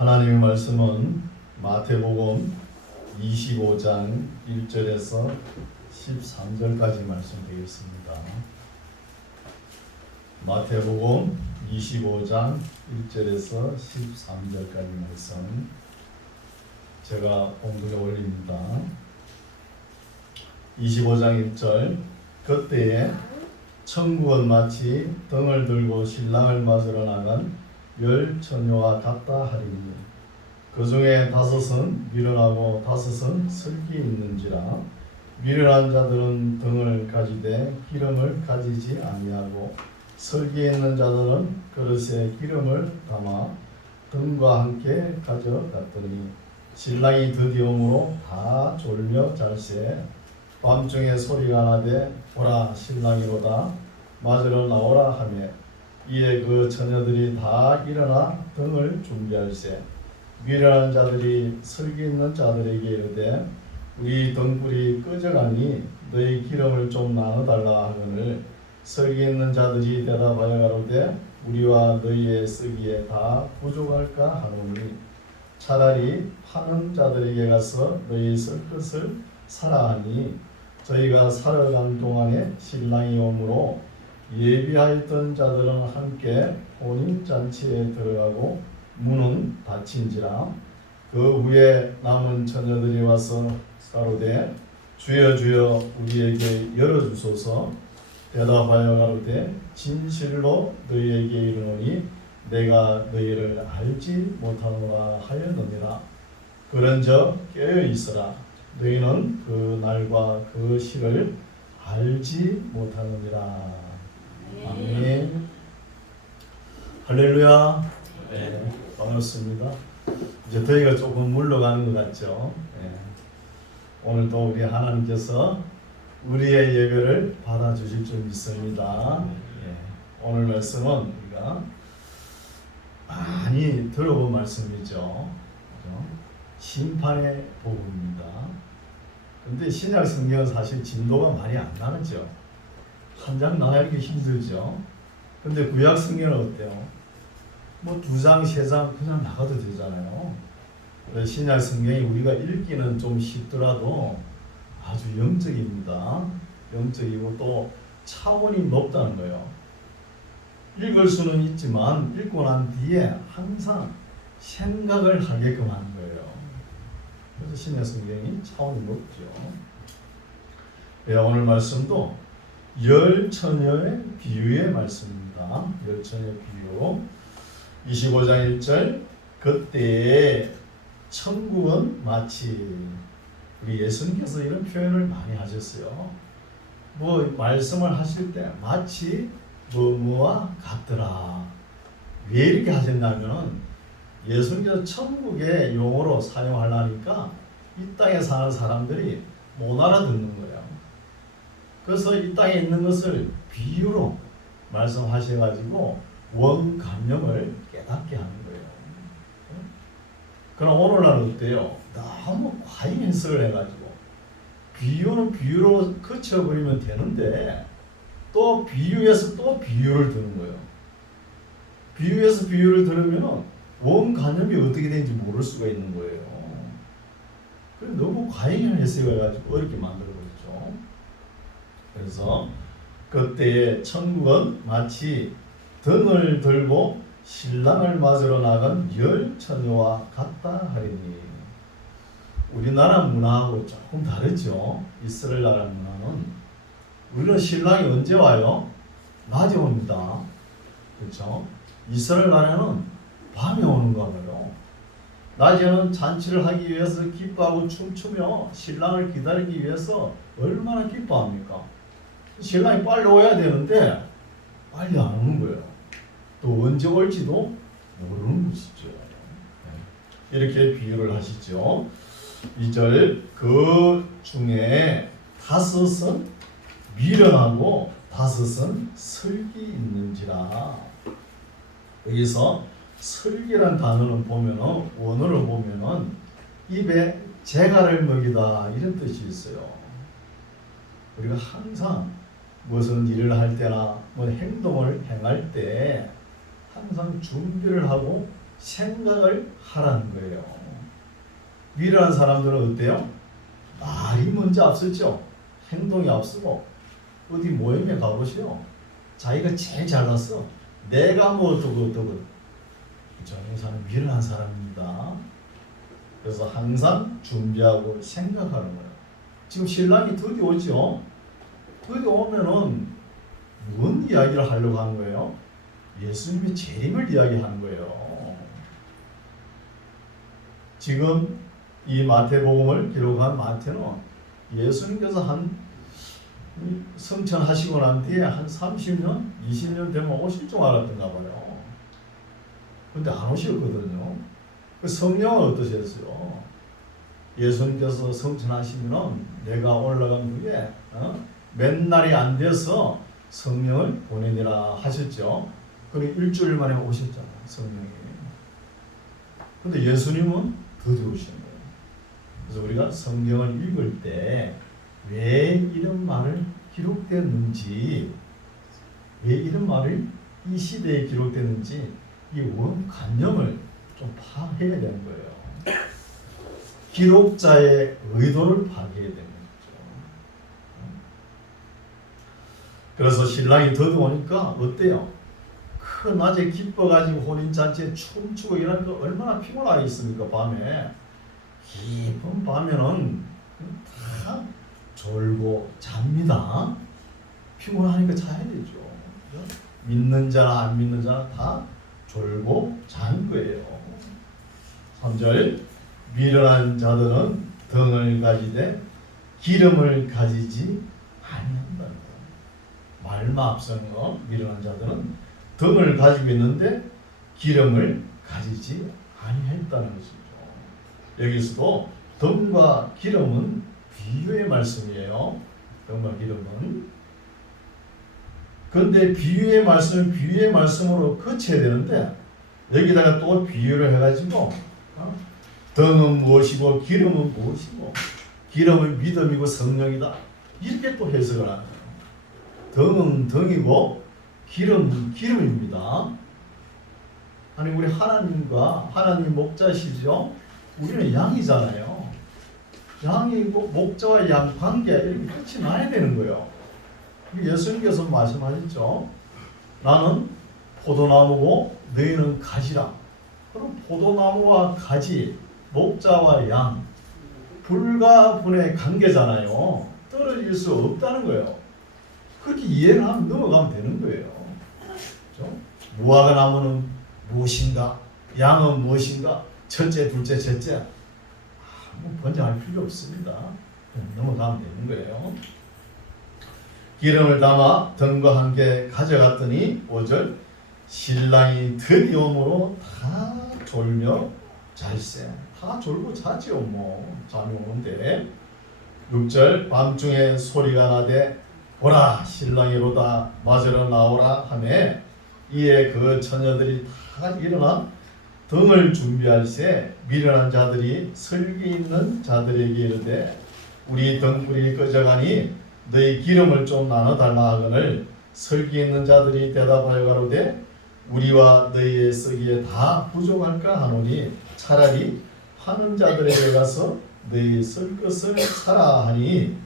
하나님의 말씀은 마태복음 25장 1절에서 13절까지 말씀 되겠습니다. 마태복음 25장 1절에서 13절까지 말씀 제가 봉독에 올립니다. 25장 1절 그때에 천국은 마치 등을 들고 신랑을 맞으러 나간 열 처녀와 같다 하리니 그 중에 다섯은 미련하고 다섯은 슬기 있는지라 미련한 자들은 등을 가지되 기름을 가지지 아니하고 슬기 있는 자들은 그릇에 기름을 담아 등과 함께 가져갔더니 신랑이 드디어 오므로 다 졸며 잘세 밤중에 소리가 나되 오라 신랑이로다 맞으러 나오라 하며 이에 그 처녀들이 다 일어나 등을 준비할세 미련한 자들이 슬기 있는 자들에게 이르되 우리 등불이 꺼져가니 너희 기름을 좀 나눠달라 하거늘 슬기 있는 자들이 대답하여 가로되 우리와 너희의 쓰기에 다 부족할까 하노니 차라리 파는 자들에게 가서 너희 쓸 것을 사라 하니 저희가 살아간 동안에 신랑이 오므로 예비하였던 자들은 함께 혼인잔치에 들어가고 문은 닫힌지라 그 후에 남은 처녀들이 와서 가로되 주여 주여 우리에게 열어주소서 대답하여 가로되 진실로 너희에게 이르노니 내가 너희를 알지 못하노라 하였느니라 그런즉 깨어 있으라 너희는 그 날과 그 시를 알지 못하느니라. 아멘. 할렐루야. 네, 반갑습니다. 이제 더위가 조금 물러가는 것 같죠. 네. 오늘도 우리 하나님께서 우리의 예배를 받아주실 줄 믿습니다. 네. 오늘 말씀은 우리가 많이 들어본 말씀이죠. 심판의 복음입니다. 근데 신약 성경은 사실 진도가 많이 안 나죠. 한 장 나가기 힘들죠. 근데 구약 성경은 어때요? 뭐 2장, 3장 그냥 나가도 되잖아요. 신약 성경이 우리가 읽기는 좀 쉽더라도 아주 영적입니다. 영적이고 또 차원이 높다는 거예요. 읽을 수는 있지만 읽고 난 뒤에 항상 생각을 하게끔 하는 거예요. 그래서 신약 성경이 차원이 높죠. 네, 오늘 말씀도 열 처녀의 비유의 말씀입니다. 열 처녀의 비유 25장 1절 그때에 천국은 마치 우리 예수님께서 이런 표현을 많이 하셨어요. 뭐 말씀을 하실 때 마치 뭐뭐와 같더라. 왜 이렇게 하셨냐면 예수님께서 천국의 용어로 사용하려니까 이 땅에 사는 사람들이 못 알아듣는 거예요. 그래서 이 땅에 있는 것을 비유로 말씀하셔가지고 원감령을 깨닫게 하는 거예요. 그럼 오늘날 어때요? 너무 과잉 해석을 해가지고 비유는 비유로 그쳐버리면 되는데 또 비유에서 또 비유를 드는 거예요. 비유에서 비유를 들으면 원관념이 어떻게 되는지 모를 수가 있는 거예요. 그래서 너무 과잉한 해석을 해가지고 어렵게 만들어버리죠. 그래서 그때의 천국은 마치 등을 들고 신랑을 맞으러 나간 열 처녀와 같다 하리니 우리나라 문화하고 조금 다르죠. 이스라엘 나라 문화는 우리는 신랑이 언제 와요? 낮에 옵니다. 그렇죠? 이스라엘 나라는 밤에 오는가 봐요. 낮에는 잔치를 하기 위해서 기뻐하고 춤추며 신랑을 기다리기 위해서 얼마나 기뻐합니까? 신랑이 빨리 오야 되는데 빨리 안 오는 거예요. 또 언제 올지도 모르는 것이죠. 이렇게 비유를 하시죠. 2절 그 중에 다섯은 미련하고 다섯은 슬기 있는지라. 여기서 슬기란 단어는 보면은 원어를 보면은 입에 재갈을 먹이다 이런 뜻이 있어요. 우리가 항상 무슨 일을 할 때나 뭐 행동을 행할 때 항상 준비를 하고 생각을 하라는 거예요. 미련한 사람들은 어때요? 말이 먼저 앞섰죠. 행동이 앞서고 어디 모임에 가보시오. 자기가 제일 잘났어. 내가 뭐 어떠고 저 형사는 미련한 사람입니다. 그래서 항상 준비하고 생각하는 거예요. 지금 신랑이 드디어 오죠. 드디어 오면은 뭔 이야기를 하려고 하는 거예요? 예수님의 재림을 이야기하는 거예요. 지금 이 마태복음을 기록한 마태는 예수님께서 한 성천하시고 난 뒤에 한 30년, 20년 되면 오실 줄 알았던가 봐요. 근데 안 오셨거든요. 그 성령은 어떠셨어요? 예수님께서 성천하시면 내가 올라간 후에 몇 날이 안 돼서 성령을 보내니라 하셨죠. 그리고 일주일 만에 오셨잖아요, 성령이. 근데 예수님은 드디어 오신 거예요. 그래서 우리가 성경을 읽을 때 왜 이런 말을 기록되었는지, 왜 이런 말을 이 시대에 기록되는지 이 원관념을 좀 파악해야 되는 거예요. 기록자의 의도를 파악해야 되는 거죠. 그래서 신랑이 더더우니까 어때요? 그 낮에 기뻐가지고 혼인잔치에 춤추고 이러니까 얼마나 피곤하겠습니까? 밤에 깊은 밤에는 다 졸고 잡니다. 피곤하니까 자야 되죠. 믿는 자나 안 믿는 자나 다 졸고 잔 거예요. 3절 미련한 자들은 등을 가지되 기름을 가지지 아니한다는 거예요. 말마 앞서는 거 미련한 자들은 등을 가지고 있는데 기름을 가지지 아니했다는 것이죠. 여기서도 등과 기름은 비유의 말씀이에요. 등과 기름은. 그런데 비유의 말씀은 비유의 말씀으로 거쳐야 되는데 여기다가 또 비유를 해가지고 등은 무엇이고 기름은 무엇이고 기름은 믿음이고 성령이다 이렇게 또 해석을 하는 거예요. 등은 등이고 기름은 기름입니다. 아니 우리 하나님과 하나님 목자시죠. 우리는 양이잖아요. 양이 목자와 양 관계 이렇게 끝이 나야 되는 거예요. 예수님께서 말씀하셨죠. 나는 포도나무고 너희는 가지라. 그럼 포도나무와 가지, 목자와 양, 불과 분의 관계잖아요. 떨어질 수 없다는 거예요. 그렇게 이해를 하면 넘어가면 되는 거예요. 그렇죠? 무화과 나무는 무엇인가? 양은 무엇인가? 첫째, 둘째, 셋째. 번장할 필요 없습니다. 넘어가면 되는 거예요. 기름을 담아 등과 함께 가져갔더니 5절 신랑이 드디어 오므로 다 졸며 잘세. 다 졸고 자지요. 잠이 오는데 6절 밤중에 소리가 나되 보라 신랑이로다 맞으러 나오라 하며 이에 그 처녀들이 다 일어나 등을 준비할새 미련한 자들이 설기 있는 자들에게 이르되 우리 등불이 꺼져가니 너희 기름을 좀 나눠달라 하거늘 설기 있는 자들이 대답하여 가로되 우리와 너희의 쓰기에 다 부족할까 하노니 차라리 파는 자들에게 가서 너희 쓸 것을 사라 하니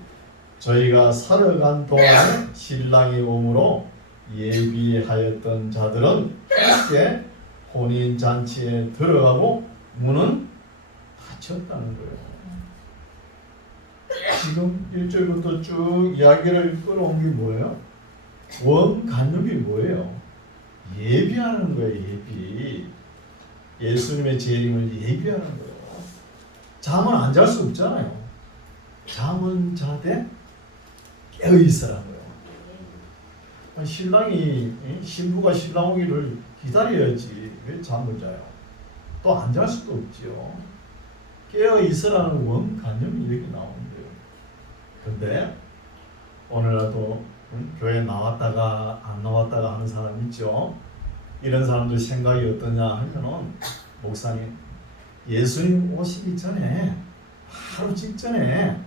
저희가 사러 간 동안에 신랑이 오므로 예비하였던 자들은 함께 혼인잔치에 들어가고 문은 닫혔다는 거예요. 지금 1절부터 쭉 이야기를 끌어온 게 뭐예요? 원관념이 뭐예요? 예비하는 거예요. 예비. 예수님의 재림을 예비하는 거예요. 잠은 안 잘 수 없잖아요. 잠은 자되 깨어있으라는 거예요. 신부가 신랑 오기를 기다려야지 왜 잠을 자요? 또 안 잘 수도 없지요. 깨어있으라는 원관념이 이렇게 나오는 거예요. 근데 오늘날도 교회 나왔다가 안 나왔다가 하는 사람 있죠. 이런 사람들 생각이 어떠냐 하면은 목사님 예수님 오시기 전에 하루 직전에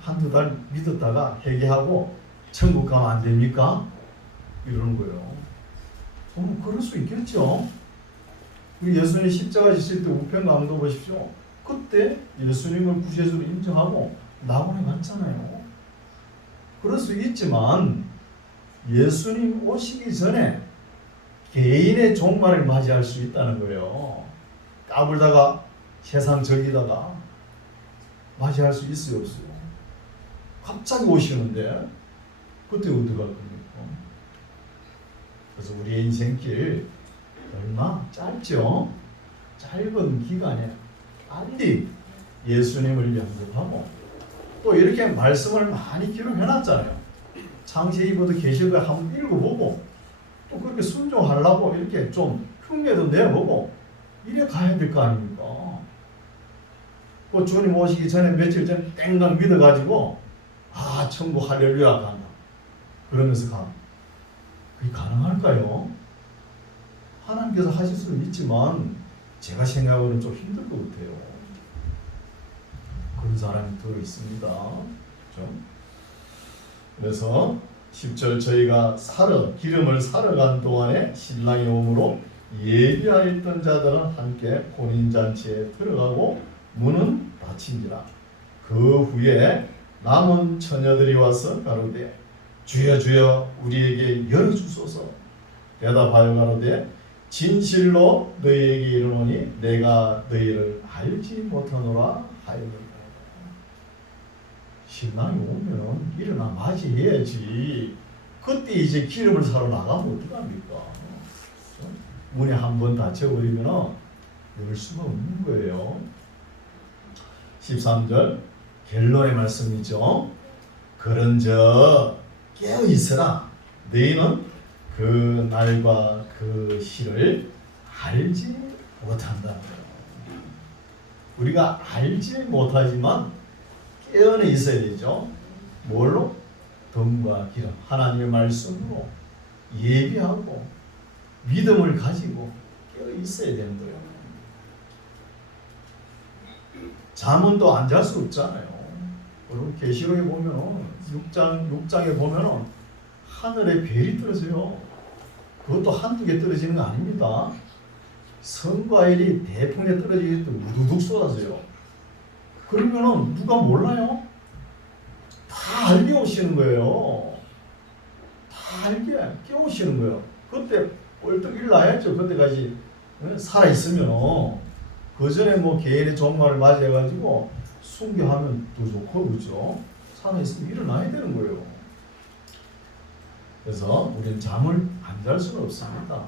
한두 달 믿었다가 회개하고 천국 가면 안 됩니까? 이러는 거예요. 그럴 수 있겠죠. 우리 예수님 십자가 지실 때 우편 강도 보십시오. 그때 예수님을 구세주로 인정하고 낙원에 갔잖아요. 그럴 수 있지만 예수님 오시기 전에 개인의 종말을 맞이할 수 있다는 거예요. 까불다가 세상 즐기다가 맞이할 수 있어요, 없어요? 갑자기 오시는데 그때 어디 갈 겁니까? 그래서 우리의 인생길 얼마 짧죠? 짧은 기간에 빨리 예수님을 영접하고 또 이렇게 말씀을 많이 기록해놨잖아요. 창세기부터 계시록을 한번 읽어보고 또 그렇게 순종하려고 이렇게 좀 흉내도 내보고 이래 가야 될 거 아닙니까? 그 주님 오시기 전에 며칠 전에 땡강 믿어가지고 천국 할렐루야 간다 그러면서 가. 그게 가능할까요? 하나님께서 하실 수는 있지만 제가 생각하고는 좀 힘들 것 같아요. 그런 사람이 들어있습니다. 그렇죠? 그래서 10절 저희가 기름을 사러 간 동안에 신랑이 오므로 예비하였던 자들은 함께 혼인잔치에 들어가고 문은 닫힌지라. 그 후에 남은 처녀들이 와서 가로되 주여 주여 우리에게 열어주소서. 대답하여 가로되 진실로 너희에게 이르노니 내가 너희를 알지 못하노라 하였느니라. 신랑이 오면 일어나 맞이해야지. 그때 이제 기름을 사러 나가면 어떡합니까? 문에 한번 닫혀버리면 열 수가 없는 거예요. 13절 결론의 말씀이죠. 그런저 깨어있으라. 너희는 그 날과 그 시를 알지 못한다. 우리가 알지 못하지만 깨어는 있어야 되죠. 뭘로? 덤과 기름, 하나님의 말씀으로 예비하고 믿음을 가지고 깨어 있어야 되는 거예요. 잠은 또 안 잘 수 없잖아요. 여러분 계시록에 보면 6장에 보면 하늘에 별이 떨어져요. 그것도 한두 개 떨어지는 거 아닙니다. 성과일이 대풍에 떨어지기 때 우두둑 쏟아져요. 그러면은 누가 몰라요? 다 알게 오시는 거예요. 다 알게 깨우시는 거예요. 그때 뻘떡 일어나야죠. 그때까지 살아있으면. 그 전에 뭐 개인의 종말을 맞이해가지고 순교하면 더 좋고, 그렇죠? 살아있으면 일어나야 되는 거예요. 그래서 우리는 잠을 안 잘 수는 없습니다.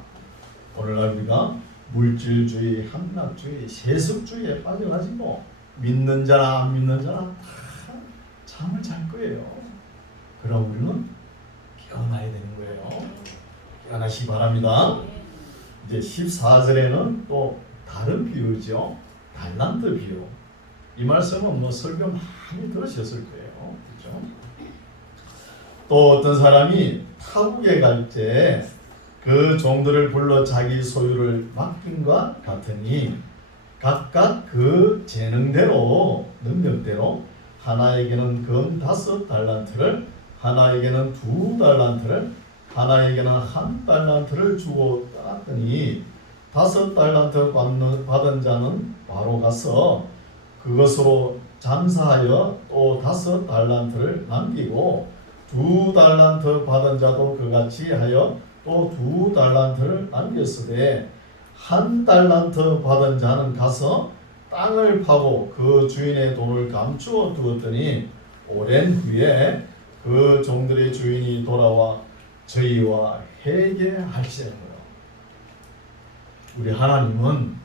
오늘날 우리가 물질주의, 한락주의, 세속주의에 빠져가지고 믿는 자나 안 믿는 자나 다 잠을 잘 거예요. 그럼 우리는 깨어나야 되는 거예요. 깨어나시기 바랍니다. 이제 14절에는 또 다른 비유죠. 달란트 비유. 이 말씀은 뭐 설교 많이 들으셨을 거예요. 그렇죠? 또 어떤 사람이 타국에 갈 때 그 종들을 불러 자기 소유를 맡긴과 같으니 각각 그 재능대로 능력대로 하나에게는 금 5달란트를 하나에게는 2달란트를 하나에게는 1달란트를 주고 떠났더니 5달란트 받은 자는 바로 가서 그것으로 장사하여 또 5달란트를 남기고 2달란트 받은 자도 그같이 하여 또 2달란트를 남겼으되 1달란트 받은 자는 가서 땅을 파고 그 주인의 돈을 감추어 두었더니 오랜 후에 그 종들의 주인이 돌아와 저희와 회개할지어다. 우리 하나님은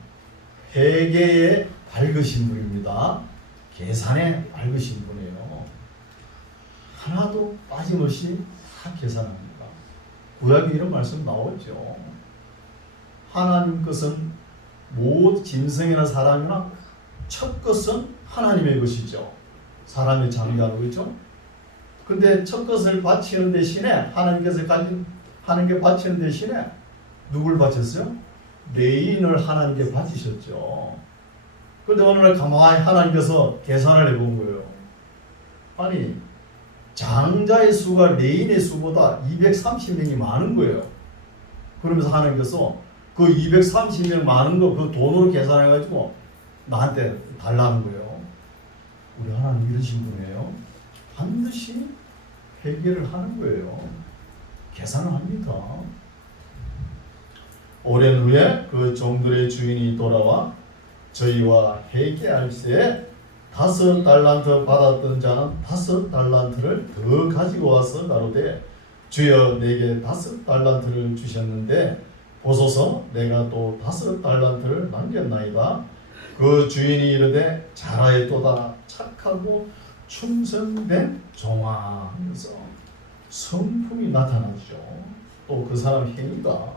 회개에 밝으신 분입니다. 계산에 밝으신 분이에요. 하나도 빠짐없이 다 계산합니다. 구약에 이런 말씀 나오죠. 하나님 것은 짐승이나 사람이나 첫 것은 하나님의 것이죠. 사람의 장자로, 그렇죠? 근데 첫 것을 바치는 대신에 하나님께서 하나님께 바치는 대신에 누굴 바쳤어요? 레인을 하나님께 바치셨죠. 그런데 어느 날 가만히 하나님께서 계산을 해본 거예요. 아니 장자의 수가 레인의 수보다 230명이 많은 거예요. 그러면서 하나님께서 그 230명 많은 거 그 돈으로 계산해가지고 나한테 달라는 거예요. 우리 하나님 이러신 분이에요. 반드시 회개를 하는 거예요. 계산을 합니다. 오랜 후에 그 종들의 주인이 돌아와 저희와 회개할새 5달란트 받았던 자는 5달란트를 더 가지고 와서 가로되 주여 내게 5달란트를 주셨는데 보소서 내가 또 5달란트를 남겼나이다. 그 주인이 이르되 잘하였도다 착하고 충성된 종아 하면서 성품이 나타나죠. 또 그 사람 행위가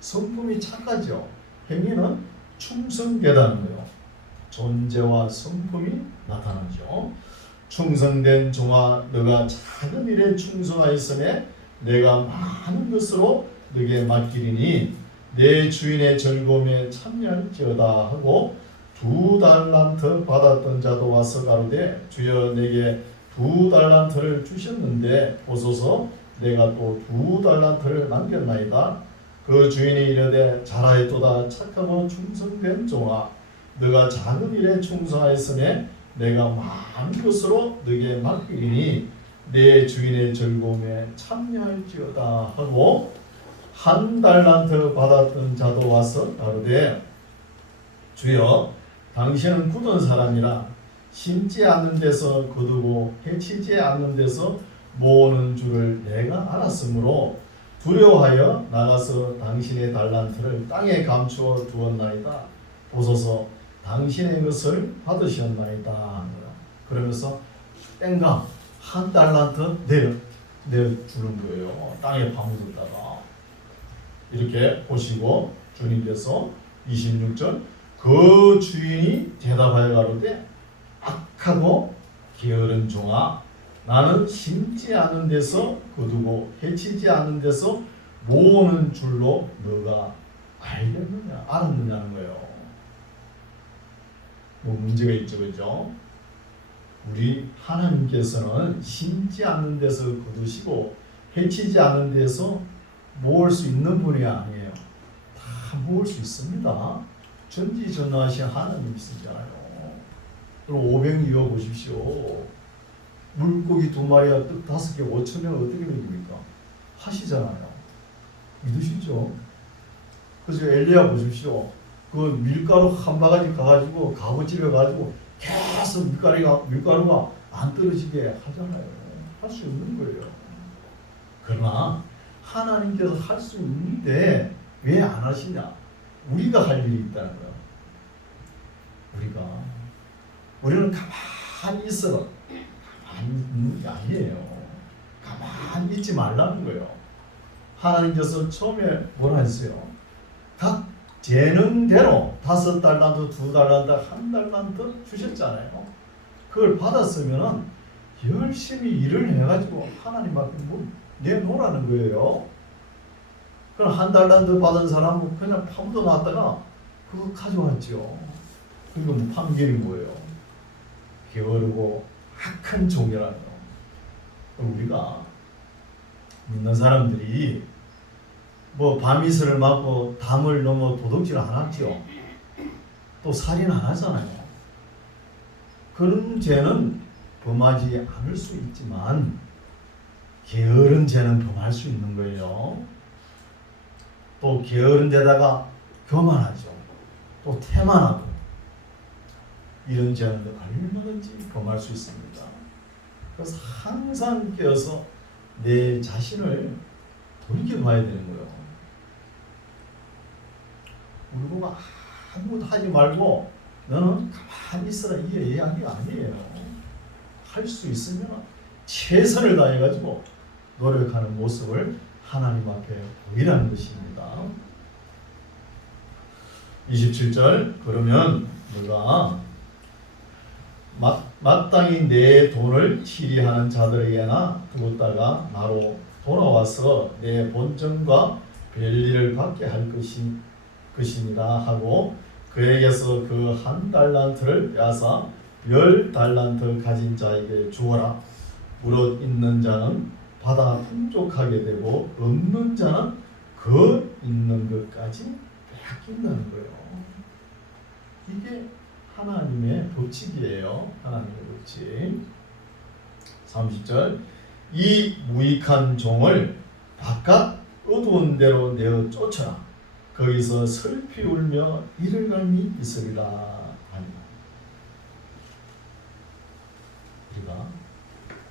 성품이 착하죠. 행위는 충성되다는 거예요. 존재와 성품이 나타나죠. 충성된 종아 너가 작은 일에 충성하였으매 내가 많은 것으로 너에게 맡기리니 내 주인의 즐거움에 참여할지어다 하고 2달란트 받았던 자도 와서 가로되 주여 내게 2달란트를 주셨는데 보소서 내가 또 2달란트를 남겼나이다. 그 주인이 이르되 잘하였도다 착하고 충성된 종아 너가 작은 일에 충성하였으니 내가 많은 것으로 너에게 맡기리니 내 주인의 즐거움에 참여할지어다 하고 1달란트 받았던 자도 와서 가로되 주여 당신은 굳은 사람이라 심지 않는 데서 거두고 해치지 않는 데서 모으는 줄을 내가 알았으므로 두려워하여 나가서 당신의 달란트를 땅에 감추어 두었나이다. 보소서 당신의 것을 받으셨나이다. 그러면서 땡강 1달란트 내주는 거예요. 땅에 파묻었다가 이렇게 보시고 주님께서 26절 그 주인이 대답하여 가로되 악하고 게으른 종아 나는 심지 않은 데서 거두고 해치지 않은 데서 모으는 줄로 너가 알겠느냐 알았느냐는 거예요. 뭐 문제가 있죠, 그죠? 우리 하나님께서는 심지 않는 데서 거두시고 해치지 않은 데서 모을 수 있는 분이 아니에요. 다 모을 수 있습니다. 전지전능하신 하나님이시잖아요. 그럼 500 보십시오. 물고기 2마리와 떡 5개 5,000명 어떻게 먹입니까? 하시잖아요. 믿으시죠? 그래서 엘리야 보십시오. 그 밀가루 한 바가지 가가지고 가구집에 가지고 계속 밀가루가 안 떨어지게 하잖아요. 할 수 있는 거예요. 그러나 하나님께서 할 수 있는데 왜 안 하시냐? 우리가 할 일이 있다는 거예요. 우리는 가만히 있어라. 가만히 있는 게 아니에요. 가만히 있지 말라는 거예요. 하나님께서 처음에 뭐라 했어요? 각 재능대로 5달란트, 2달란트, 1달란트 주셨잖아요. 그걸 받았으면 열심히 일을 해가지고 하나님 앞에 뭐 내놓으라는 거예요. 그럼 1달란트 받은 사람은 그냥 파묻어 놨다가 그거 가져왔죠. 그리고 판결이 뭐예요? 게으르고 악한 종이라는 거. 우리가 믿는 사람들이 뭐 밤이슬을 맞고 담을 넘어 도둑질 안 하죠. 또 살인 안 하잖아요. 그런 죄는 범하지 않을 수 있지만 게으른 죄는 범할 수 있는 거예요. 또 게으른 데다가 교만하죠. 또 태만하고 이런 죄는 얼마든지 범할 수 있습니다. 그래서 항상 깨어서 내 자신을 돌이켜봐야 되는 거예요. 울고 아무것도 하지 말고 너는 가만히 있어라 이게 이야기가 아니에요. 할 수 있으면 최선을 다해가지고 노력하는 모습을 하나님 앞에 보이라는 것입니다. 27절 그러면 너가 마땅히 내 돈을 치리하는 자들에게나 두었다가 나로 돌아와서 내 본전과 별일을 받게 할 것이니라 하고 그에게서 그 1달란트를 빼앗아 10달란트 가진 자에게 주어라. 무릇 있는 자는 받아 풍족하게 되고 없는 자는 그 있는 것까지 바뀐다는 거예요. 이게 하나님의 법칙이에요. 하나님의 법칙. 30절 이 무익한 종을 바깥 어두운 데로 내어 쫓아라. 거기서 슬피 울며 이를 갈미 있으리라 하니라. 우리가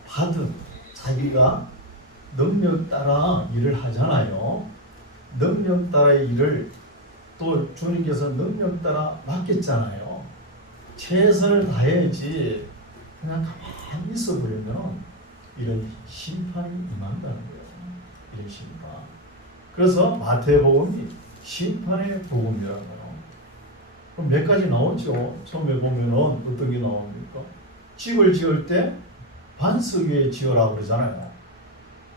받은 자기가 능력 따라 일을 하잖아요. 능력 따라의 일을 또 주님께서 능력 따라 맡겼잖아요. 최선을 다해야지 그냥 가만히 있어버리면 이런 심판이 임한다는 거예요. 이런 심판. 그래서 마태복음이 심판의 복음이라고요. 그럼 몇 가지 나오죠. 처음에 보면은 어떤 게 나옵니까? 집을 지을 때 반석 위에 지으라고 그러잖아요.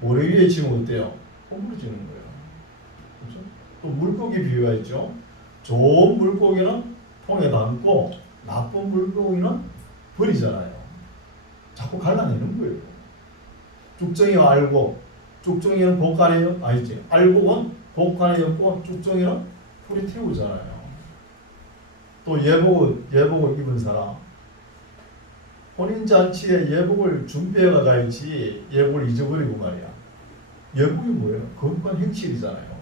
모래 위에 지으면 어때요? 허물어지는 거예요. 그렇죠? 또 물고기 비유가 있죠. 좋은 물고기는 통에 담고 나쁜 물고기는 버리잖아요. 자꾸 갈라내는 거예요. 쭉정이와 알곡, 쭉정이는 복간에 아니지. 알곡은 복간에 엮고 쭉정이는 불에 태우잖아요. 또 예복을 입은 사람, 혼인잔치에 예복을 준비해 가야지 예복을 잊어버리고 말이야. 예복이 뭐예요? 거룩한 행실이잖아요.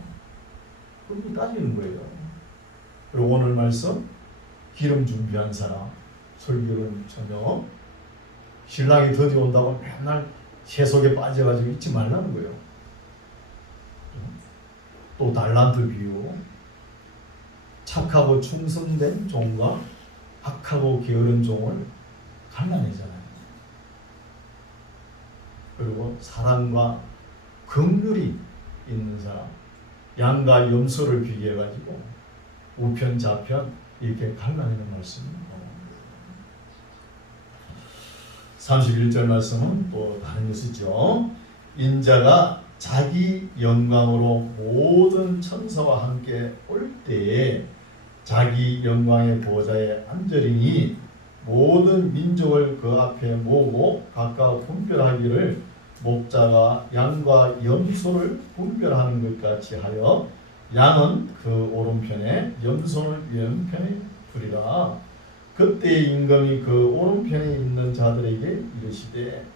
그렇게 따지는 거예요. 그리고 오늘 말씀 기름 준비한 사람, 설교는 전혀 신랑이 드디어 온다고 맨날 세속에 빠져가지고 잊지 말라는 거예요. 또 달란트 비유, 착하고 충성된 종과 악하고 게으른 종을 갈라내잖아요. 그리고 사랑과 긍휼이 있는 사람, 양과 염소를 비교해가지고 우편 좌편 이렇게 갈라내는 말씀입니다. 31절 말씀은 또 다른 것이죠. 인자가 자기 영광으로 모든 천사와 함께 올 때에 자기 영광의 보좌에 앉으리니 모든 민족을 그 앞에 모으고 각각 분별하기를 목자가 양과 염소를 분별하는 것 같이 하여 양은 그 오른편에 염소는 왼편에 두리라. 그때 임금이 그 오른편에 있는 자들에게 이르시되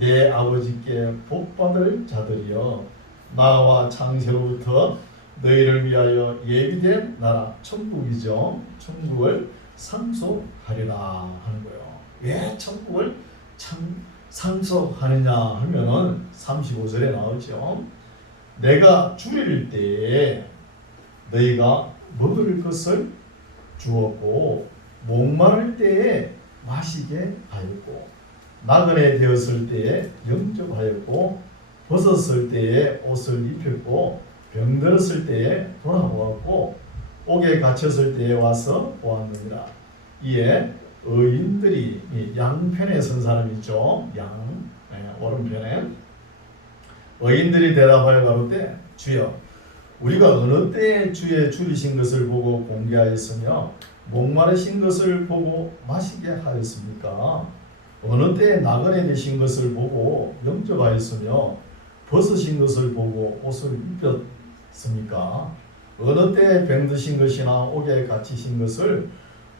내 아버지께 복받을 자들이여 나와 창세로부터 너희를 위하여 예비된 나라 천국이죠. 천국을 상속하리라 하는 거예요. 왜 천국을 상속하느냐 하면은 35절에 나오죠. 내가 줄일 때에 너희가 먹을 것을 주었고 목마를 때에 마시게 하였고 나그네 되었을 때에 영접하였고 벗었을 때에 옷을 입혔고 병들었을 때에 돌아보았고 옥에 갇혔을 때에 와서 보았느니라. 이에 의인들이 양편에 선 사람이죠. 오른편에 의인들이 대답하여 가로되 주여 우리가 어느 때에 주의 줄이신 것을 보고 공개하였으며 목마르신 것을 보고 마시게 하였습니까? 어느 때에 나그네 되신 것을 보고 영접하였으며 벗으신 것을 보고 옷을 입혔습니까? 어느 때에 병드신 것이나 옥에 갇히신 것을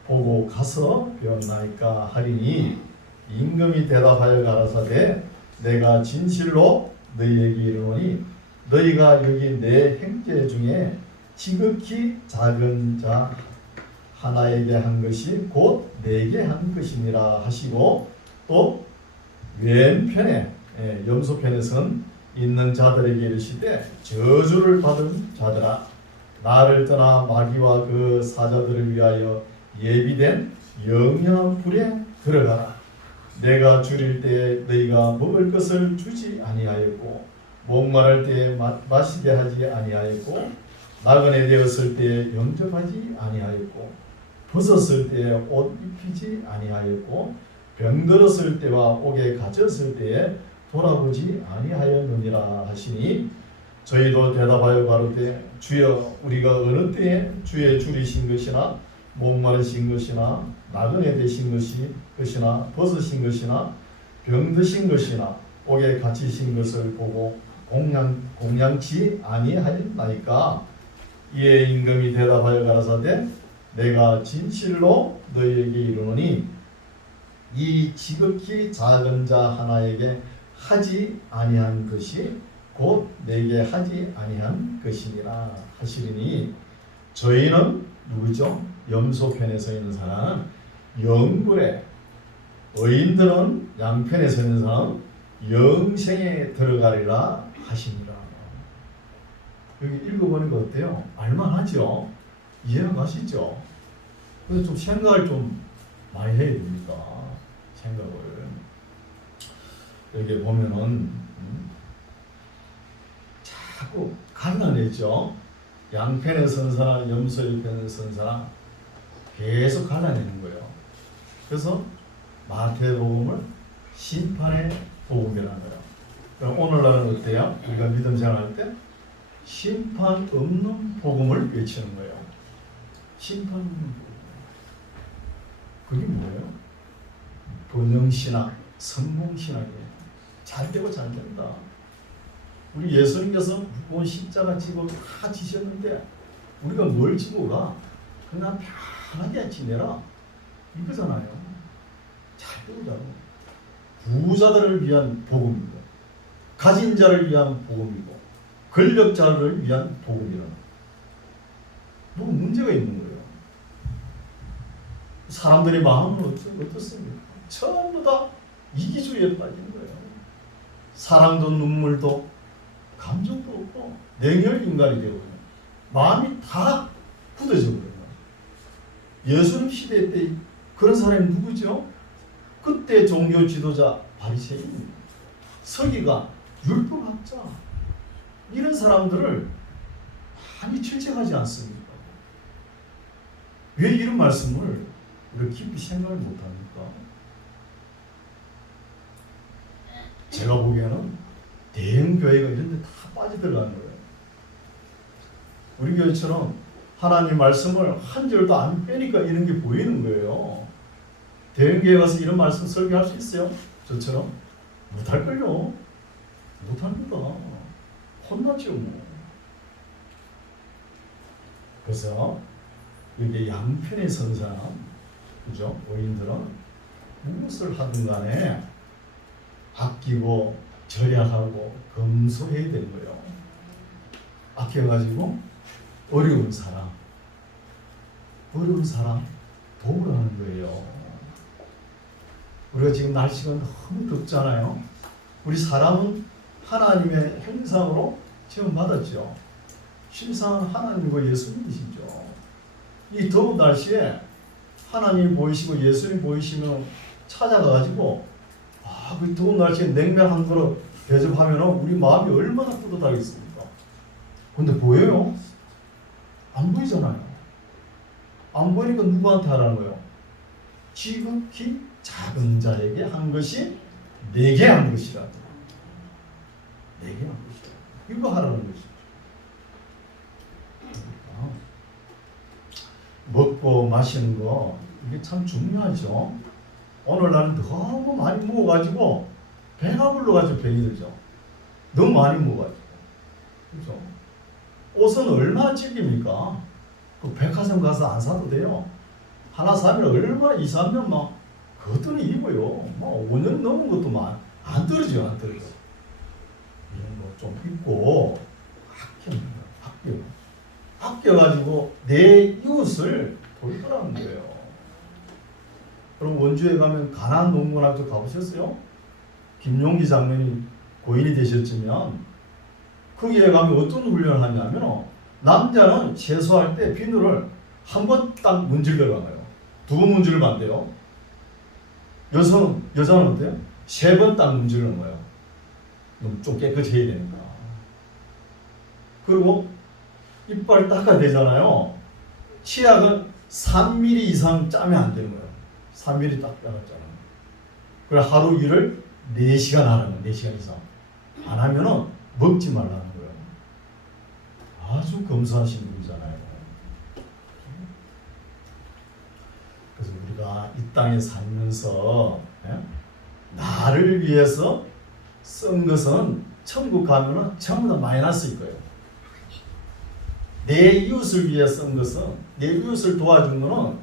보고 가서 배웠나이까 하리니 임금이 대답하여 가라사대 내가 진실로 너희에게 이르노니 너희가 여기 내 형제 중에 지극히 작은 자 하나에게 한 것이 곧 내게 한 것이니라 하시고 또 왼편에 염소편에선 있는 자들에게 이르시되 저주를 받은 자들아 나를 떠나 마귀와 그 사자들을 위하여 예비된 영영한 불에 들어가라. 내가 줄일 때에 너희가 먹을 것을 주지 아니하였고 목마를 때에 마시게 하지 아니하였고 나그네 되었을 때에 영접하지 아니하였고 벗었을 때에 옷 입히지 아니하였고 병들었을 때와 옥에 갇혔을 때에 돌아보지 아니하였느니라 하시니 저희도 대답하여 가로되 주여 우리가 어느 때에 주의 줄이신 것이나 목마르신 것이나 나그네 되신 것이나 벗으신 것이나 병드신 것이나 옥에 갇히신 것을 보고 공양치 아니하였나이까. 이에 임금이 대답하여 가라사대 내가 진실로 너희에게 이르노니 이 지극히 작은 자 하나에게 하지 아니한 것이 곧 내게 하지 아니한 것이니라 하시리니 저희는 누구죠? 염소편에 서 있는 사람은 영굴에, 의인들은 양편에 서 있는 사람은 영생에 들어가리라 하시니라. 여기 읽어보니까 어때요? 알만하죠? 이해가 가시죠? 그래서 좀 생각을 좀 많이 해야 됩니다. 생각을. 여기 보면은 자꾸 갈라내죠. 양편에 선 사람, 염소 옆편에 선 사람 계속 갈라내는 거예요. 그래서 마태복음을 심판의 복음이라는 거예요. 그럼 오늘날은 어때요? 우리가 믿음 생활할 때 심판 없는 복음을 외치는 거예요. 심판 없는 복음. 그게 뭐예요? 번영신학, 성공신학이에요. 잘 되고 잘 된다. 우리 예수님께서 무거운 십자가 지고 다 지셨는데 우리가 뭘 지고 가? 그냥 편하게 지내라. 이거잖아요. 잘 되고 잘 되고. 부자들을 위한 복음이고 가진 자를 위한 복음이고 권력자를 위한 복음이라는 뭐 문제가 있는 거예요. 사람들의 마음은 어떻습니까? 전부 다 이기주의에 빠진 거예요. 사랑도 눈물도 감정도 없고 냉혈 인간이 되거든요. 마음이 다 굳어져 버려요. 예수님 시대 때 그런 사람이 누구죠? 그때 종교 지도자 바리새인, 서기관, 율법학자 이런 사람들을 많이 질책하지 않습니까? 왜 이런 말씀을 이렇게 깊이 생각을 못합니까? 제가 보기에는 대형 교회가 이런 데 다 빠져들어가는 거예요. 우리 교회처럼 하나님 말씀을 한 절도 안 빼니까 이런 게 보이는 거예요. 대형 교회 가서 이런 말씀 설교할 수 있어요? 저처럼? 못할걸요. 못합니다. 혼나죠 뭐. 그래서 여기 양편에 선 사람, 그죠? 의인들은 무엇을 하든 간에 아끼고 절약하고 검소해야 되는 거예요. 아껴가지고 어려운 사람 도우라는 거예요. 우리가 지금 날씨가 너무 덥잖아요. 우리 사람은 하나님의 형상으로 지금 받았죠. 신상은 하나님과 예수님이시죠. 이 더운 날씨에 하나님 보이시고 예수님 보이시면 찾아가가지고 그 더운 날씨에 냉면 한 그릇 대접하면 우리 마음이 얼마나 뿌듯하겠습니까? 근데 보여요? 안 보이잖아요. 안 보이니까 누구한테 하라는 거예요? 지극히 작은 자에게 한 것이 내게 한 것이라. 내게 한 것이라. 이거 하라는 것이죠. 먹고 마시는 거 이게 참 중요하죠. 오늘날은 너무 많이 먹어가지고 배가 불러가지고 병이 들죠. 너무 많이 먹어가지고. 그렇죠? 옷은 얼마나 질깁니까? 그 백화점 가서 안 사도 돼요. 하나 사면 얼마나 2, 3년 막 그것들은 입어요. 막 5년 넘은 것도 막 안 떨어져요. 안 떨어져. 이런 거 좀 입고 아껴가지고 내 이웃을 돌보라는 거예요. 그럼 원주에 가면 가나안 농군학교 가보셨어요? 김용기 장로님 고인이 되셨지만 거기에 가면 어떤 훈련을 하냐면 남자는 세수할 때 비누를 한 번 딱 문질러 가요. 두 번 문지르면 안 돼요. 여자는 어때요? 세 번 딱 문지르는 거예요. 좀 깨끗해야 되니까. 그리고 이빨 닦아야 되잖아요. 치약은 3mm 이상 짜면 안 되는 거예요. 3mm 딱 짜놨잖아요. 그래 하루 일을 4시간 하라는 거예요. 4시간 이상. 안 하면은 먹지 말라는 거예요. 아주 검소하신 분이잖아요. 그래서 우리가 이 땅에 살면서 나를 위해서 쓴 것은 천국 가면은 전부 다 마이너스일 거예요. 내 이웃을 위해 쓴 것은, 내 이웃을 도와준 거는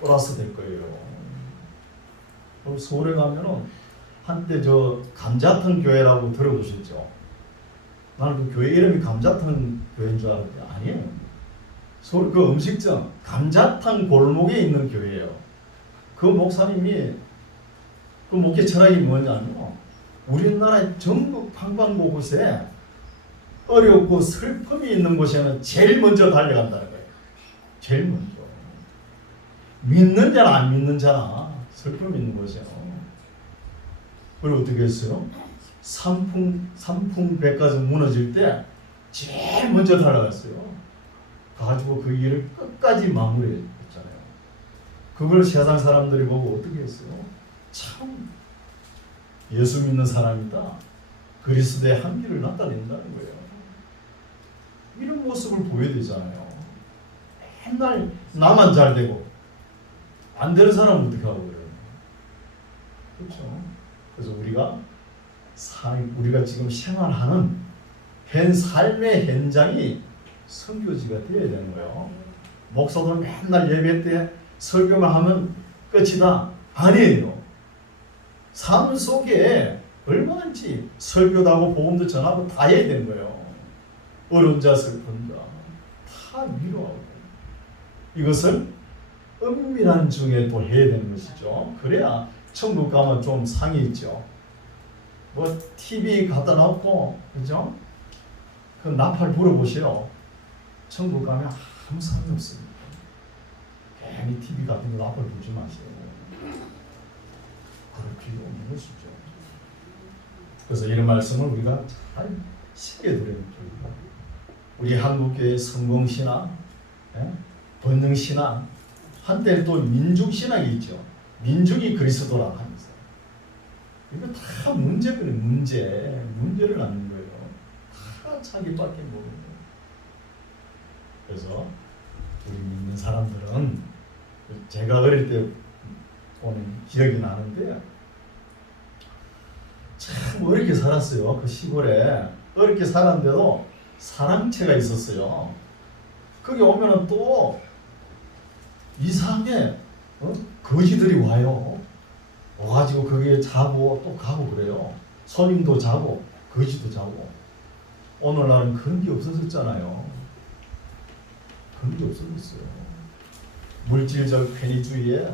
플러스 될 거예요. 서울에 가면은 한때 저 감자탕 교회라고 들어보셨죠? 나는 그 교회 이름이 감자탕 교회인 줄 알았는데 아니에요. 서울 그 음식점 감자탕 골목에 있는 교회예요. 그 목사님이 그 목회 철학이 뭐냐면 우리나라 전국 방방곳곳에 어렵고 슬픔이 있는 곳에는 제일 먼저 달려간다는 거예요. 제일 먼저. 믿는 자나 안 믿는 자나 슬픔이 있는 곳에요. 그리고 어떻게 했어요? 삼풍 백화점 무너질 때 제일 먼저 달려갔어요. 가지고 그 일을 끝까지 마무리했잖아요. 그걸 세상 사람들이 보고 어떻게 했어요? 참 예수 믿는 사람이다. 그리스도의 한기를 나타낸다는 거예요. 이런 모습을 보여야 되잖아요. 맨날 나만 잘 되고 안 되는 사람은 어떻게 하고 그래요? 그렇죠? 그래서 우리가 지금 생활하는 현 삶의 현장이 선교지가 되어야 되는 거예요. 목사들 맨날 예배 때 설교만 하면 끝이다. 아니에요. 삶 속에 얼마든지 설교도 하고 복음도 전하고 다 해야 되는 거예요. 어려운 자, 슬픈 자 다 위로하고 이것을 은밀한 중에 또 해야 되는 것이죠. 그래야 천국 가면 좀 상이 있죠. 뭐 TV 갖다 놓고 그죠? 그 나팔 불어보세요. 천국 가면 아무 상이 없습니다. 괜히 TV 같은 거 나팔 불지 마세요. 그럴 필요 없는 것이죠. 그래서 이런 말씀을 우리가 잘 쉽게 들어야 됩니다. 우리 한국교회 성공신앙, 번능신앙, 한때 또 민중신앙이 있죠. 민중이 그리스도라 하면서. 이거 다 문제거든요. 문제를 낳는 거예요. 다 자기밖에 모르는 거예요. 그래서 우리 믿는 사람들은 제가 어릴 때 보는 기억이 나는데 참 어렵게 살았어요. 그 시골에 어렵게 살았는데도 사랑채가 있었어요. 거기 오면은 또 이상하게 거지들이 와요. 와가지고 거기에 자고 또 가고 그래요. 손님도 자고 거지도 자고. 오늘날은 그런 게 없어졌잖아요. 그런 게 없어졌어요. 물질적 편의주의에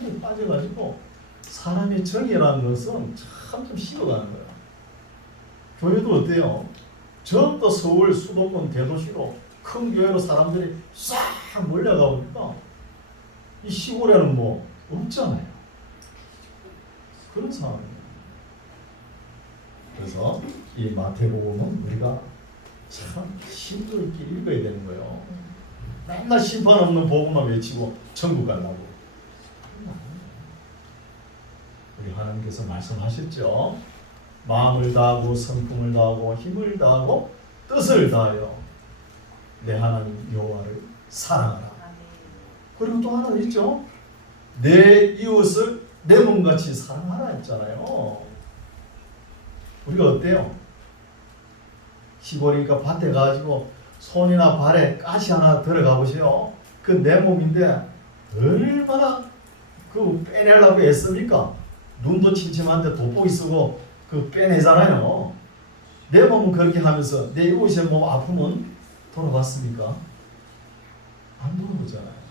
너무 빠져가지고 사람의 정의라는 것은 참 좀 식어가는 거예요. 교회도 어때요? 전부 서울 수도권 대도시로 큰 교회로 사람들이 싹 몰려가 보니까 이 시골에는 뭐 없잖아요. 그런 상황이에요. 그래서 이 마태복음은 우리가 참 심도 있게 읽어야 되는 거예요. 맨날 심판 없는 복음만 외치고 천국 가려고. 우리 하나님께서 말씀하셨죠. 마음을 다하고 성품을 다하고 힘을 다하고 뜻을 다하여 내 하나님 여호와를 사랑하라. 그리고 또 하나 있죠. 내 이웃을 내 몸같이 사랑하라 했잖아요. 우리가 어때요? 시골이니까 밭에 가지고 손이나 발에 가시 하나 들어가 보세요. 그 내 몸인데 얼마나 그 빼내려고 애씁니까? 눈도 침침한데 돋보기 쓰고 그 빼내잖아요. 내 몸은 그렇게 하면서 내 이웃의 몸 아프면 돌아봤습니까? 안 돌아보잖아요.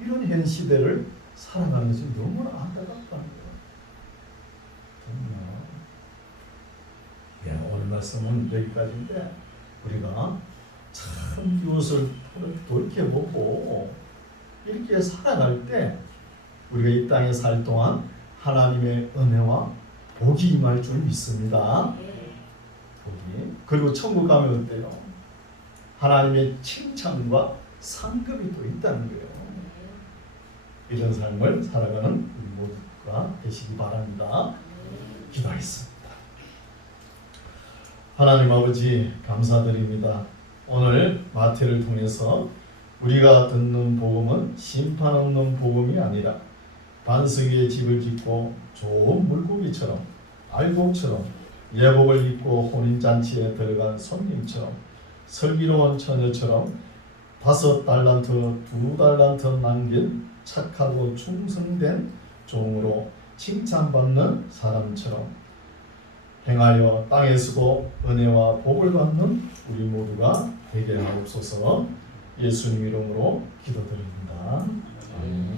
이런 현 시대를 살아가는 것이 너무나 안타깝다는 거예요. 정말. 오늘 말씀은 여기까지인데 우리가 참 이웃을 돌이켜보고 이렇게 살아갈 때 우리가 이 땅에 살 동안 하나님의 은혜와 복이 임할 줄 믿습니다. 복이. 그리고 천국 가면 어때요? 하나님의 칭찬과 상급이 또 있다는 거예요. 이런 삶을 살아가는 우리 모두가 되시기 바랍니다. 기도하겠습니다. 하나님 아버지 감사드립니다. 오늘 마태를 통해서 우리가 듣는 복음은 심판 없는 복음이 아니라 반석 위에 집을 짓고 좋은 물고기처럼 알곡처럼 예복을 입고 혼인잔치에 들어간 손님처럼 슬기로운 처녀처럼 5달란트, 2달란트 남긴 착하고 충성된 종으로 칭찬받는 사람처럼 행하여 땅에서도 은혜와 복을 받는 우리 모두가 되게 하옵소서. 예수님 이름으로 기도드립니다. 아멘.